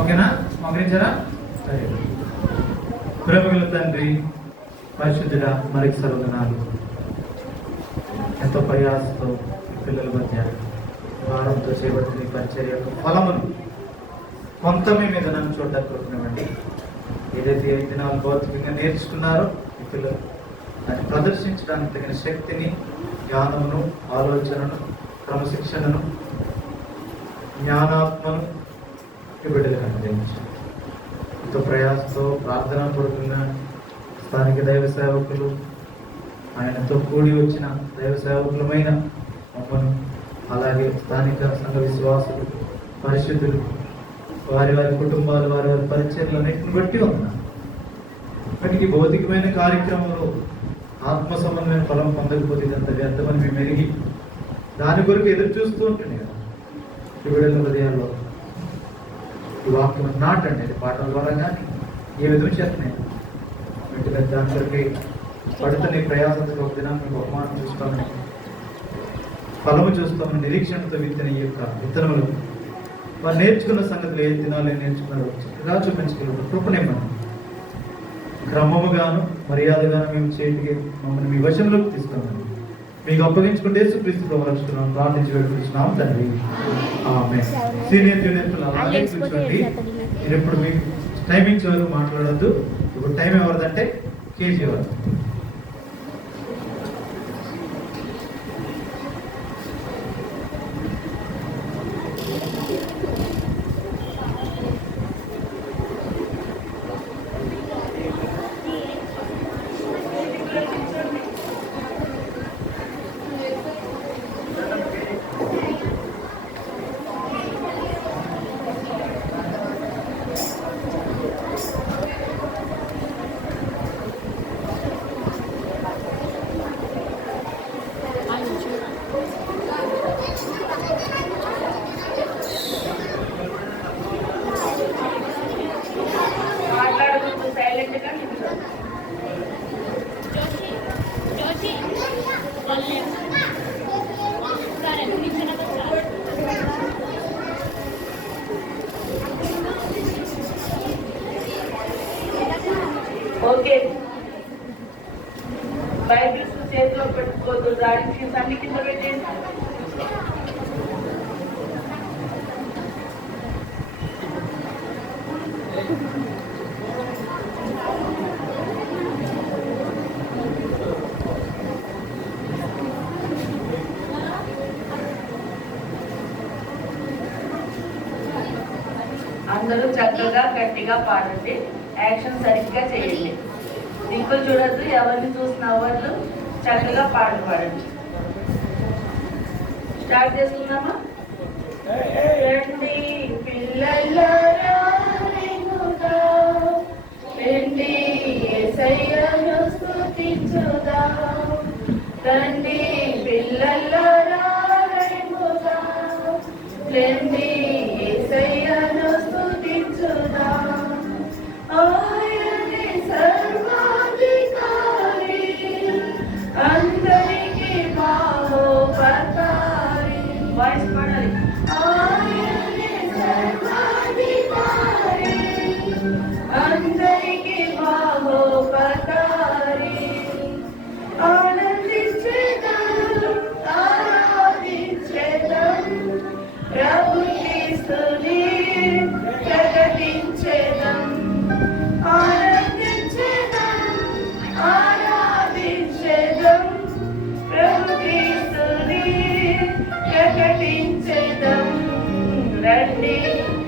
ఓకేనా? మోకరించారా? సరే. ప్రేమగల తండ్రి, పరిశుద్ధుడ, మరికి సర్వనాలు ఎంతో ప్రయాసంతో పిల్లల మధ్య భారంతో చేపడుతున్న పరిచర్య యొక్క ఫలమును కొంత మీద నన్ను చూడకపోతున్నామండి. ఏదైతే 5 దినాలు భౌతికంగా నేర్చుకున్నారో ఈ పిల్లలు దాన్ని ప్రదర్శించడానికి తగిన శక్తిని, జ్ఞానమును, ఆలోచనను, క్రమశిక్షణను, జ్ఞానాత్మను బిడ్డలకు అనుగ్రహించారు. ఎంతో ప్రయాసంతో ప్రార్థనా పూర్వకంగా స్థానిక దైవ సేవకులు, ఆయనతో కూడి వచ్చిన దైవ సేవకులమైన మమ్మను, అలాగే స్థానిక సంఘ విశ్వాసులు, పరిశుద్ధులు, వారి వారి కుటుంబాలు, వారి వారి పరిచర్లన్నింటిని బట్టి ఉన్నారు. వాటికి భౌతికమైన కార్యక్రమంలో ఆత్మ సంబంధమైన ఫలం పొందకపోతే ఇదంత వ్యర్థమని మేము ఎరిగి దాని కొరకు ఎదురు చూస్తూ ఉంటుంది కదా. ఈ బిడ్డల హృదయాల్లో ఈ వాక్యం నాటండి, అది పాటల ద్వారా కానీ ఏ విధంగా చేస్తున్నాయి వెంటనే దాని కొరకు పడుతున్న ప్రయాసంతో ఒక దినం మీకు బహుమానం చూస్తామని, ఫలము చూస్తామని నిరీక్షణతో విత్తన ఈ యొక్క విత్తనములు వారు నేర్చుకున్న సంగతులు ఏ దినాలు నేర్చుకున్నారో చక్కగా చూపించగలరు. కృపనేమని క్రమముగాను మర్యాదగాను మేము చేతికి మమ్మల్ని మీ వశంలోకి తీసుకున్నాము. మీకు అప్పగించుకుంటే యేసుక్రీస్తులో వరచుకున్నాం, ప్రార్థించి పెట్టుకుంటున్నాం తండ్రి. ఆమేన్. సీనియర్ జూనియర్ అలాగే కూర్చోండి. మీరు ఎప్పుడు మీకు టైమింగ్స్ ఎవరు మాట్లాడద్దు. ఇప్పుడు టైం ఎవరిదంటే కేజీ ఎవరు. ఓకే, బైబిల్స్ చేతిలో పెట్టుకోవద్దు, దానికి అన్ని కింద పెట్టేసి అందరూ చక్కగా గట్టిగా పాడండి. యాక్షన్ సరిగ్గా చేయండి. దిక్కులు చూడద్దు, ఎవరిని చూసిన వాళ్ళు చక్కగా పాడండి. స్టార్ట్ చేసుకుందామా? రండి పిల్లలారా, రండి యేసయ్యను స్తుతించుదాం. రండి పిల్లలారా, రండి యేసయ్యను స్తుతించుదాం. ఆయనే సర్వాధికారి, అందరికీ మహోపకారి. వాయిస్ పాడాలి. ఆయనే సర్వాధికారి, అందరికీ మహోపకారి. ఆనందించేదం, ఆరాధించేదం, ప్రభు క్రీస్తుని ప్రకటించేదం. ఆనందించేదం, ఆరాధించేదం, ప్రభు క్రీస్తుని ప్రకటించేదం. రండి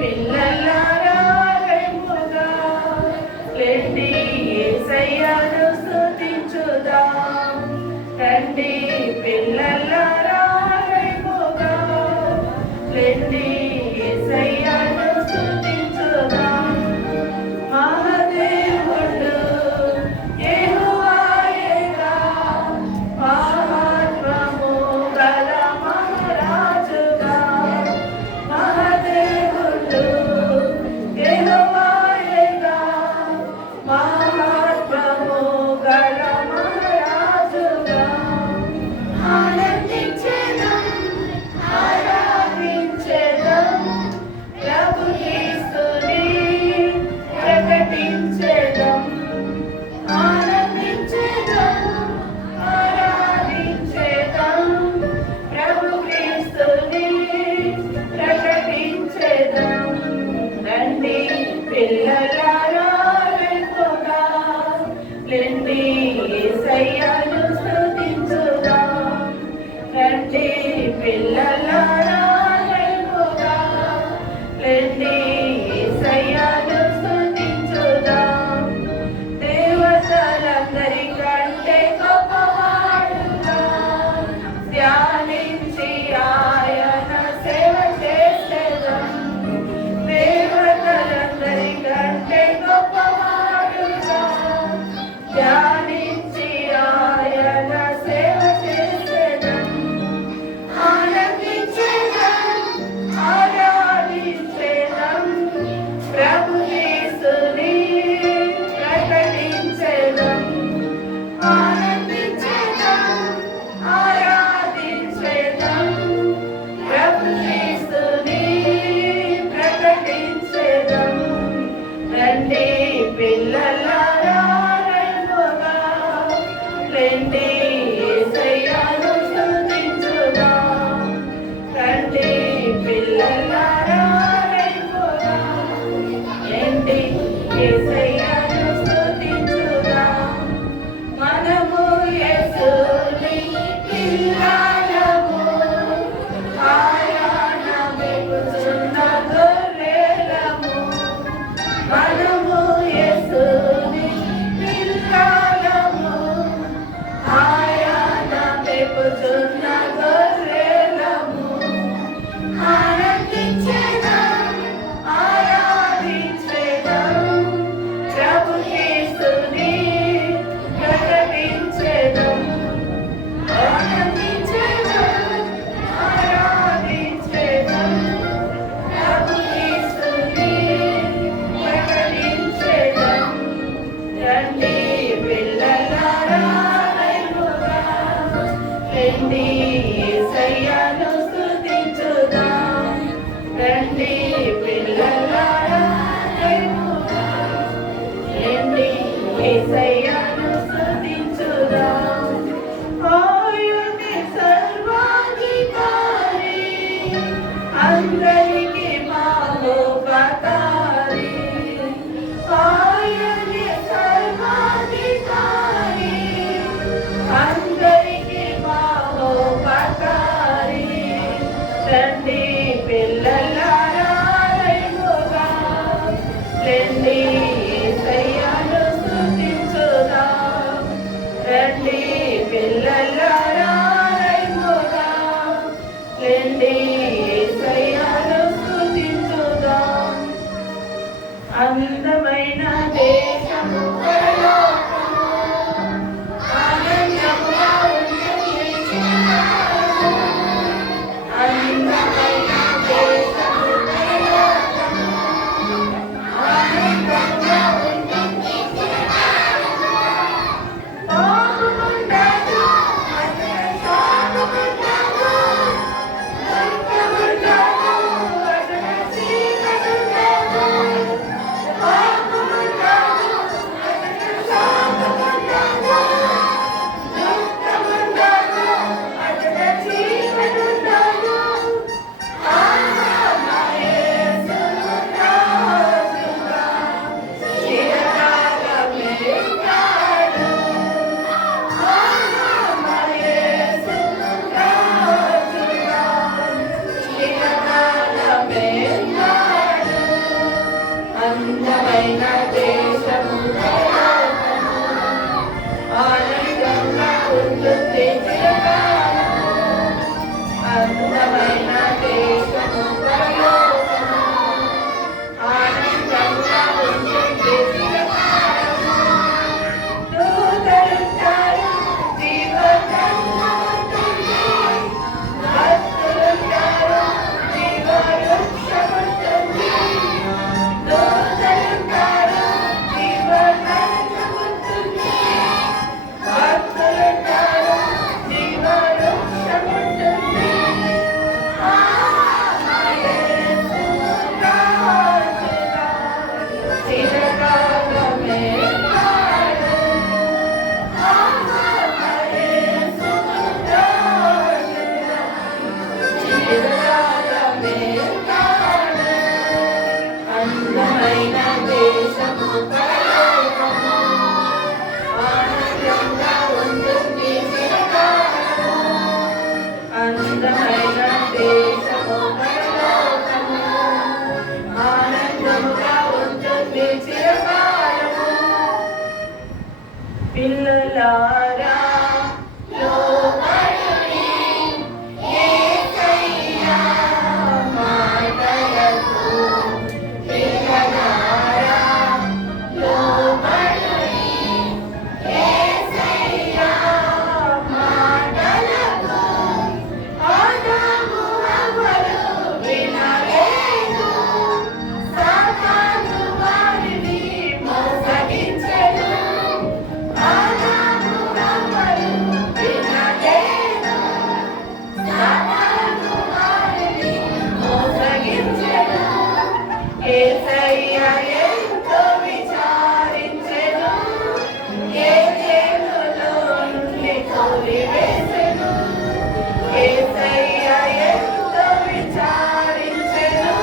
పిల్లలారా, రెమ్ముగా రండి యేసయ్యను స్తుతించుదాం. రండి పిల్లలారా, రెమ్ముగా రండి యేసయ్యను స్తుతించుదాం. మహాదేవుడు యెహోవాయేగా, మహాత్మ్యము గల మహారాజుగా. మహాదేవుడు పిల్లలారా వెళ్ళుగా, లెండి యేసయ్యను స్తుతించుదాం. రండి పిల్లలారా వెళ్ళుగా, లెండి యేసయ్యను స్తుతించుదాం. దేవతలందరికంటే గొప్పవాడుగా ధ్యానించి ఆయన సేవ చేసేదాం. దేవతలందరికంటే గొప్పవాడుగా ధ్యానించి ఆయన సేవ చేసేదాం. ఆనందించేదాం, ఆరాధించేదాం, ప్రభు యేసుని ప్రకటించేదాం. ఆనందించేదాం, ఆరాధించేదాం, ప్రభు యేసుని ప్రకటించేదాం. రండి పిల్లలారా రంగుగా, రండి యేసయ్యను స్తుతించుదాం. రండి పిల్లలారా రంగుగా, రండి యేసయ్యను స్తుతించుదాం. మనము యేసుని పిల్లలము, ఆయన వెలుగుచున్న గొర్రెలము. మనము యేసుని పిల్లలము, ఆయన వెలుగుచున్న గొర్రెలము. ఆనందించేదాం, ఆరాధించేదాం, ప్రభు యేసుని ప్రకటించేదాం. ఆనందించేదాం, ఆరాధించేదాం, ప్రభు యేసుని ప్రకటించేదాం. రండి పిల్లలారా రంగుగా, రండి యేసయ్యను స్తుతించుదాం. రండి పిల్లలారా రంగుగా, రండి యేసయ్యను స్తుతించుదాం. ఆయనే సర్వాధికారి, అందరికీ మహోపకారి. ఆయనే సర్వాధికారి, అందరికీ మహోపకారి. రండి పిల్లలారా రంగుగా, రండి యేసయ్యను స్తుతించుదాం. రండి పిల్లలారా రంగుగా, రండి యేసయ్యను స్తుతించుదాం. అందమైన దేశము పరలోకము, ఆనందముగా ఉంటుంది చిరకాలము. అందమైన దేశము పరలోకము, ఆనందముగా ఉంటుంది చిరకాలము. బాగుండదు అతని సాగుండదు, దుఃఖముండదు అతని చీకటుండదు. బాగుండదు అతని సాగుండదు, దుఃఖముండదు అతని చీకటుండదు. ఆనంద యేసును రాజుగా చిరకాలమేగాడు. ఆనంద యేసును రాజుగా చిరకాలమేగాడు. అందమైన దేశము పరలోకము, ఆనందంగా ఉంటుంది చిరకాలము. అందమైన దేశము పరలోకము, ఆనందంగా ఉంటుంది చిరకాలము. దూతలుంటారు, జీవజలము ఉంటుంది. భక్తులుంటారు, జీవవృక్షముంటుంది. దూతలుంటారు, పిల్లలారా లోబడుడి యేసయ్య మాటలకు. పిల్లలారా లోబడుడి యేసయ్య మాటలకు. ఆదాము హవ్వలు వినలేదు, సాతాను వారిని మోసగించెను. ఆదాము హవ్వలు వినలేదు, సాతాను వారిని మోసగించెను. యేసయ్య ఎంతో విచారించెను, ఏదెనులో నుండి తోలివేసెను. యేసయ్య ఎంతో విచారించెను,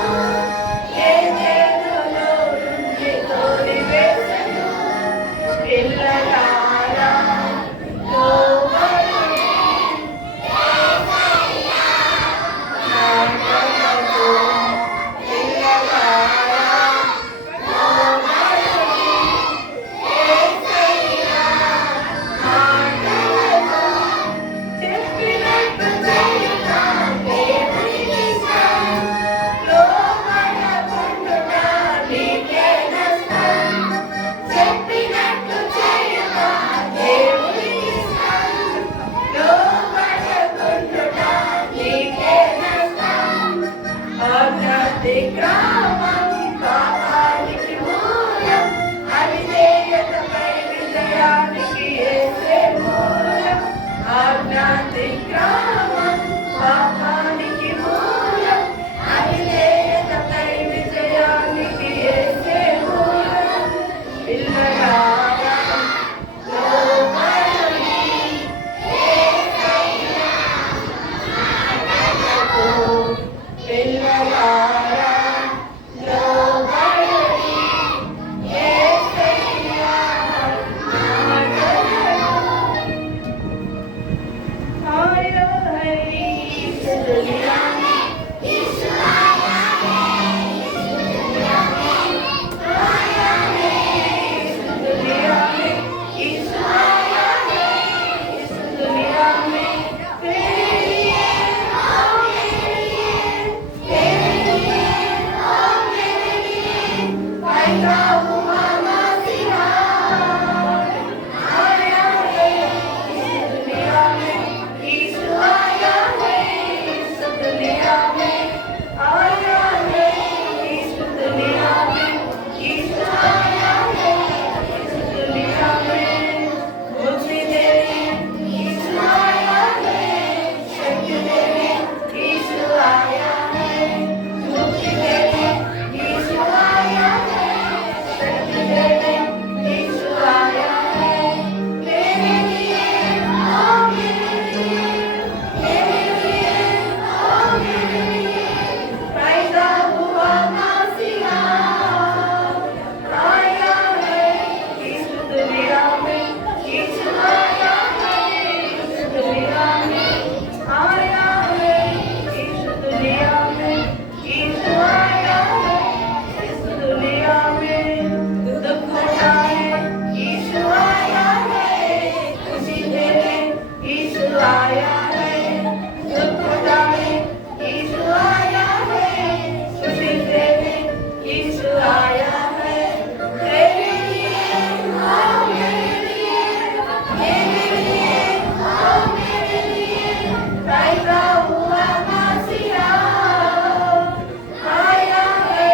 ఏదెనులో నుండి తోలివేసెను. పిల్లలారా లోబడుడి యేసయ్య మాటలకు. పిల్లలారా లోబడుడి యేసయ్య మాటలకు. చెప్పినట్టు చేయుట దేవునికి ఇష్టం, లోబడకుండుట నీకే నష్టం. చెప్పినట్టు చేయుట దేవునికి ఇష్టం, లోబడకుండుట నీకే నష్టం. అత్యతిక్రమం పాపానికి మూలం, అవిధేయతపై విజయానికి యేసే మూలం. అజ్ఞాతిక్రమం పాపానికి మూలం, అవిధేయతపై విజయానికి యేసే మూలం. పిల్లలారా లోబడుడి యేసయ్య మాటలకు. పిల్లలారా లోబడుడి యేసయ్య మాటలకు. आया है इस दुनिया में यीशु आया है, इस दुनिया में आया है, इस दुनिया में यीशु आया है, इस दुनिया में तेरे लिए और मेरे लिए, तेरे लिए और मेरे लिए पैदा हुआ मसीहा आया है इस दुनिया में। यीशु आया है इस दुनिया में, आया है इस दुनिया में। यीशु आया है इस दुनिया में, मुक्ति देने यीशु आया है, शक्ति देने यीशु आया है, मुक्ति देने यीशु आया है, शक्ति देने यीशु आया है। मेरे लिए और मेरे लिए, मेरे लिए और मेरे लिए पैदा हुआ मसीहा आया है इस दुनिया में। यीशु आया है इस दुनिया में, आया है इस दुनिया में। यीशु आया है इस दुनिया में, दुख उठाए यीशु आया है, खुशी देने यीशु आया है, दुख उठाए यीशु आया है, खुशी देने यीशु आया है। तेरे लिए और मेरे लिए, मेरे लिए और मेरे लिए पैदा हुआ मसीहा आया है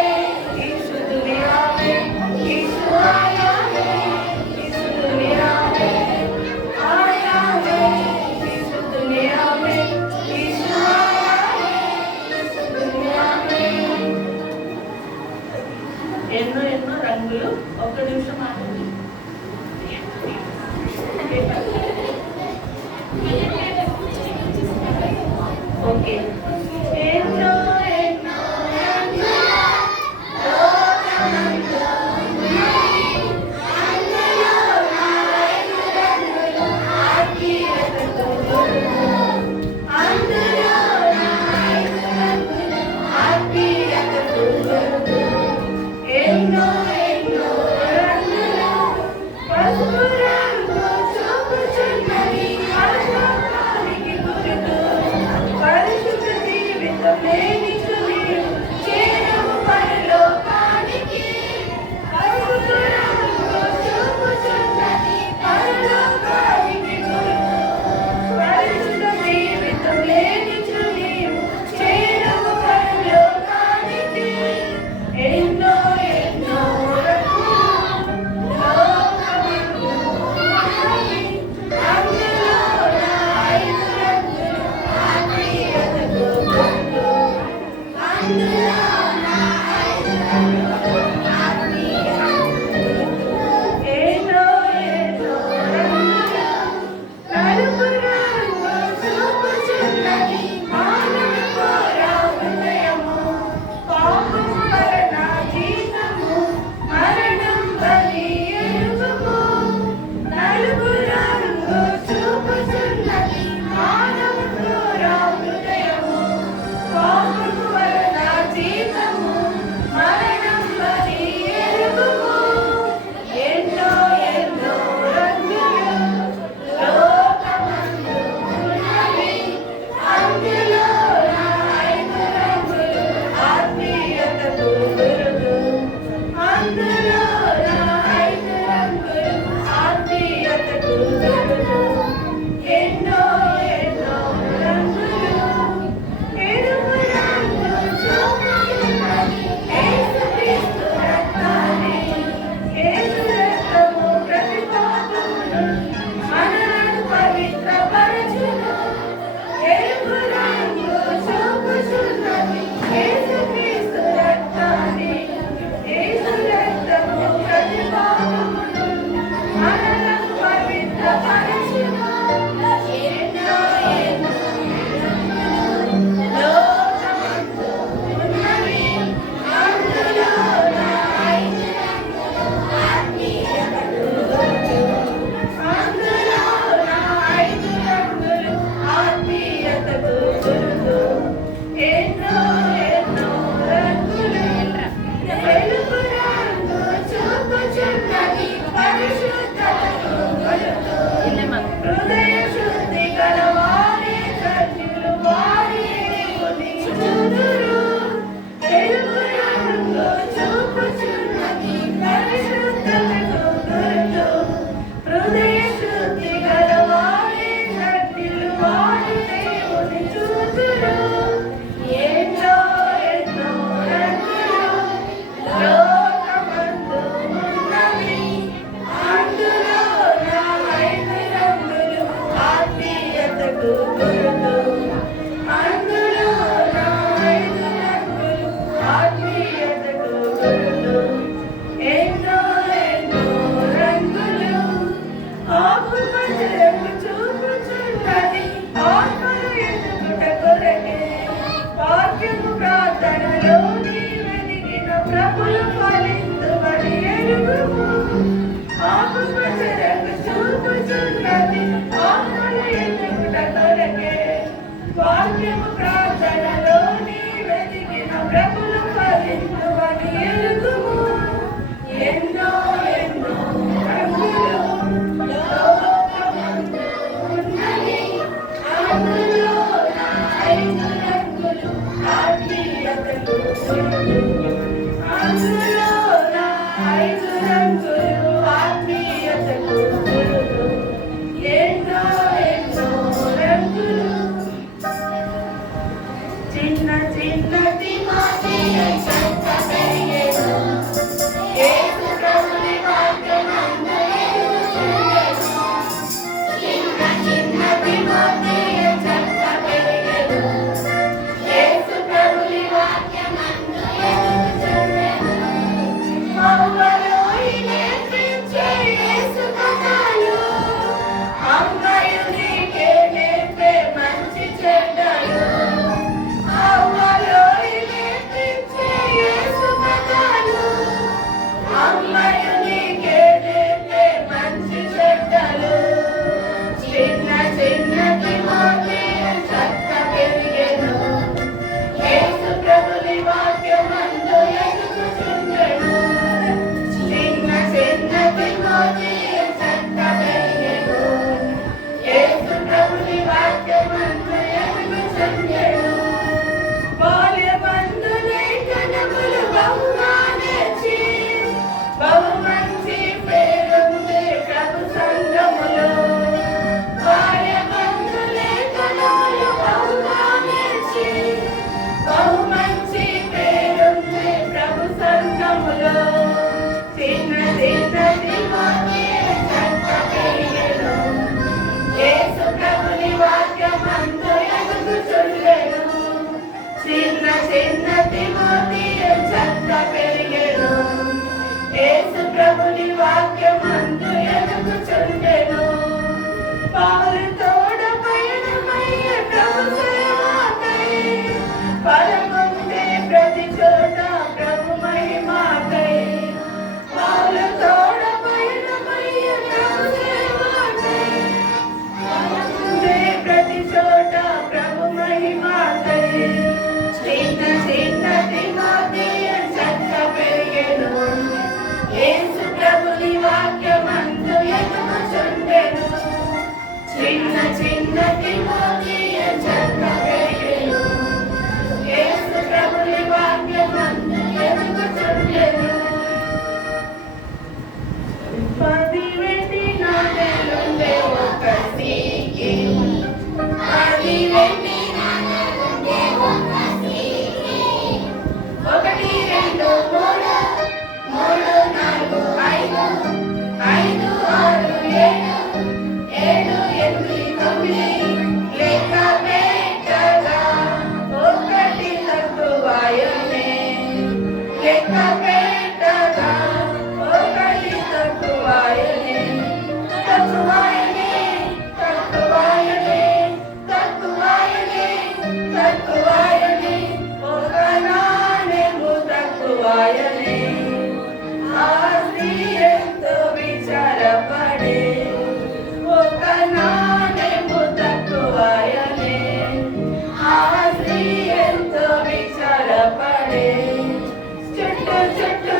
इस दुनिया में। यीशु आया है इस दुनिया में, आया है इस दुनिया में। यीशु आया है इस दुनिया में। ఎన్నో ఎన్నో రంగులు. ఒక్క నిమిషం ఆగండి. ఓకే. ఎన్నో ఎన్నో రంగుల లోకమంతా ఉన్నాయి, అందులో నాలుగు రంగులు ఆత్మీయతతో అందులో నాలుగు రంగులు ఆత్మీయతతో ఎన్నో ఎన్నో రంగులు, పసుపు రంగు గురులు ఎన్నో ఎన్నో రంగులు ఆకుపచ్చ రంగు చూపుచున్నది ఆత్మలు ఎదుగుట కొరకే వాక్యము ప్రార్థనలో నీ వెలిగిన ప్రభులు ఫలింతువని ఎరుగుము ఆకుపచ్చ రంగు చూపుచున్నది ఆత్మలు ఎదుగుట కొరకే వాక్యము ప్రార్థనలో నీ వెలిగిన ప్రభులు ఫలింతువని ఎరుగుము ఎన్నో ఎన్నో రంగులు లోకమందు ఉన్నవి అందులో నా 5 రంగులు ఆత్మీయతకు గురులు అందులో నా 5 రంగులు ఆత్మీయతకు గురులు ఎన్నో ఎన్నో రంగులు చిన్న చిన్న తిమోతియు సంత పెరిగెను యేసు ప్రభుని వాక్యమందు ఎదుగుచుండెను చిన్న చిన్న తిమోతియు సంత పెరిగెను యేసు ప్రభుని వాక్యమందు ఎదుగుచుండెను మౌవలో నేర్పించే యేసు కథలు అమ్మాయి నీకే నేర్పే మంచి చెడ్డలు చిన్న చిన్న తిమోతియు చక్క పెరిగెను యేసు ప్రభుని వాక్యమందు ఎదుగుచుండెను చిన్న చిన్న తిమోతియు చక్క పెరిగెను యేసు ప్రభుని వాక్యమందు ఎదుగుచుండెను బాల్యమందు లేఖనములు బహుగా నేర్చి బహు మంచి పేరుంది ప్రభు సంఘములో బాల్యమందు లేఖనములు బహుగా నేర్చి బహు మంచి పేరుంది ప్రభు సంఘములో చిన్న చిన్న తిమోతియు చక్క పెరిగెను యేసు ప్రభుని వాక్యమందు ఎదుగుచుండెను చిన్న చిన్న తిమోతియు చక్క పెరిగెను యేసు ప్రభుని వాక్యమందు ఎదుగుచుండెను పాలు తోడ పయనమయ్యే ప్రభు సేవకై పరముందే ప్రతి చోట ప్రభు మహిమకై పాలు తోడ పయనమయ్యే ప్రభు సేవకై పరముందే ప్రతి చోట ప్రభు మహిమకై చిన్న చిన్న తిమోతియు చక్క పెరిగెను యేసు ప్రభుని వాక్యమందు ఎదుగుచుండెను చిన్న చిన్న తిమోతియు చక్క పెరిగెను యేసు ప్రభుని వాక్యమందు ఎదుగుచుండెను 10 వెండి నాణేలుండే ఒక సీకి 10 వెండి నాణేలుండే ఒక సీకి 1 2 3 3 4 5 5 6 7 7 8 9 లెక్క పెట్టగా ఒకటి తక్కువాయనే లెక్క పెట్టగా ఒకటి తక్కువాయనే తక్కువాయనే తక్కువాయనే తక్కువాయనే తక్కువాయనే ఒక నాణెము తక్కువాయనే ఆ స్త్రీ ఎంతో విచారపడే ఒక నాణెము తక్కువాయనే ఆ స్త్రీ ఎంతో విచారపడే చుట్టూ చుట్టూ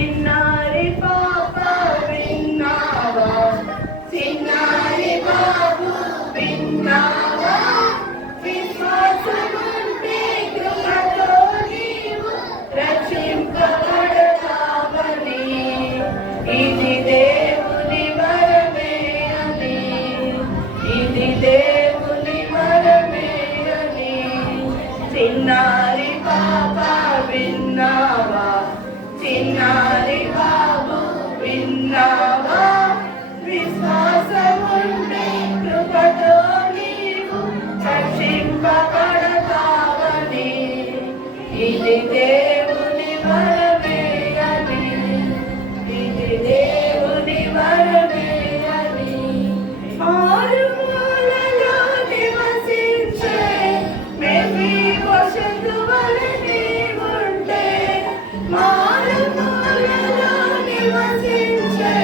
చిన్నారి పాప విన్నావా, చిన్నారి బాబు విన్నావా, విశ్వాసముంటే కృపతో నీవు రక్షింపబడతావని, ఇది దేవుని వరమే అని, ఇది దేవుని వరమే అని. చిన్నారి పాప విన్నావా, చిన్నారి బాబు విన్నావా, విశ్వాసముంటే కృపతో నీవు రక్షింపబడతావని, ఇది దేవుని వరమే అని, ఇది దేవుని వరమే అని. మారుమూలలో నివసించే మెఫీబోషెతు వలె నీవుంటే, మారుమూలలో నివసించే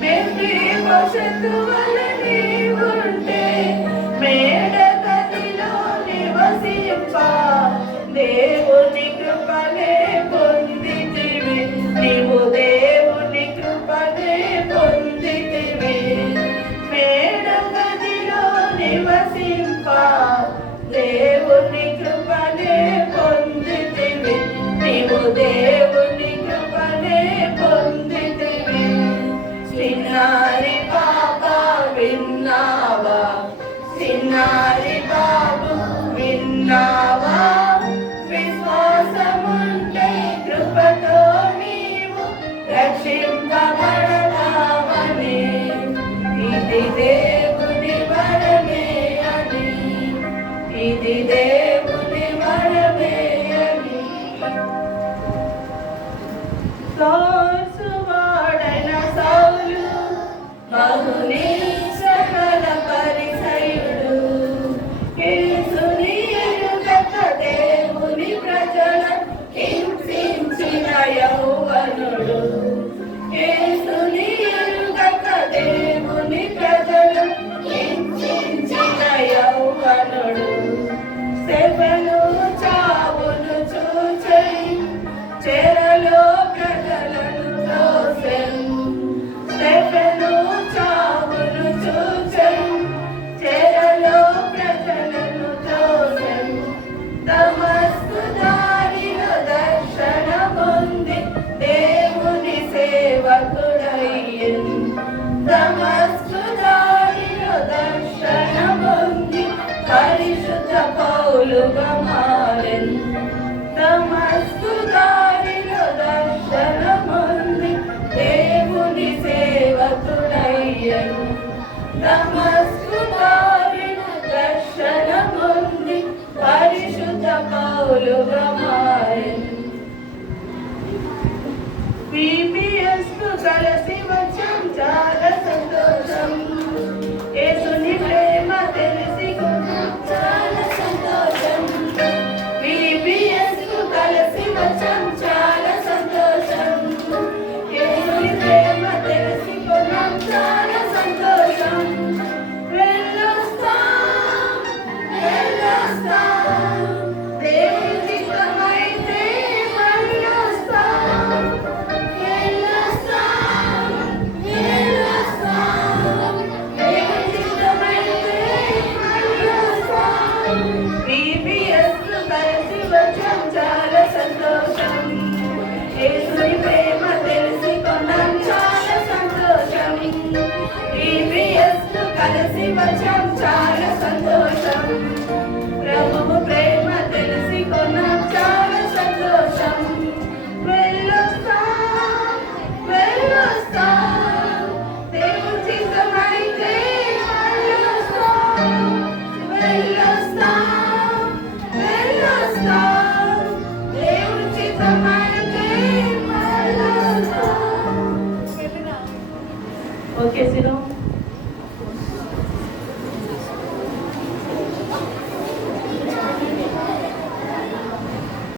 మెఫీబోషెతు వలె నీవుంటే, మేడ గదిలో నివసింప దేవుని కృపనే పొందితివి, నీవు దేవుని కృపనే పొందితివి. మేడ గదిలో నివసింప దేవుని కృపనే పొందితివి, నీవు దేవుని కృపనే పొందితివి. చిన్నారి పాప విన్నావా, చిన్నారి బాబు విన్నావా, విశ్వాసముంటే కృపతో నీవు రక్షింపబడతావని, ఇది దేవుని వరమే అని, ఇది దేవుని వరమే అని. సోర్సువాడైన సౌలు బహునిశ్చల పరిసయుడు, యేసుని ఎరుగక దేవుని ప్రజల హింసించిన యౌవనుడు, యేసుని ఎరుగక దేవుని ప్రజల హింసించిన యౌవనుడు. సెవెను చావును చూచే చెరలో ప్రజలను త్రోసెను, సెవెను చావును చూచే చెరలో ప్రజలను త్రోసెను. దమస్కు దారిలో దర్శనముంది దేవుని సేవకుడయ్యెను, దమస్కు దారిలో దర్శనముంది పరిశుద్ధ పౌలుగా మారెను, దమస్కు దారిలో దర్శనముంది దేవుని సేవకుడయ్యెను, దమస్కు దారిలో దర్శనముంది పరిశుద్ధ పౌలుగా మారెను. పీపీఎస్కు కలిసి వచ్చాం చాలా సంతోషం, యేసుని ప్రేమ తెలిసి చాలా సంతోషం. పీపీఎస్కు కలిసి వచ్చాం చాలా సంతోషం, యేసుని ప్రేమ తెలిసి కొన్నాం చాలా సంతోషం. వెళ్ళొస్తాం, వెళ్ళొస్తాం, దేవుని చిత్తమైతే వెళ్ళొస్తాం, వెళ్ళొస్తాం, వెళ్ళొస్తాం, దేవుని చిత్తమైతే వెళ్ళొస్తాం. పీపీఎస్కు కలిసి వచ్చాం చాలా సంతోషం, యేసుని ప్రేమ తెలిసి కొన్నాం చాలా సంతోషం. పీపీఎస్కు కలిసి వచ్చాం చాలా సంతోషం, ప్రభువు ప్రేమ తెలిసి కొన్నాం చాలా సంతోషం. వెళ్ళొస్తాం, వెళ్ళొస్తాం, దేవుని చిత్తమైతే వెళ్ళొస్తాం, వెళ్ళొస్తాం, వెళ్ళొస్తాం, దేవుని చిత్తమైతే వెళ్ళొస్తాం. Okay Syro.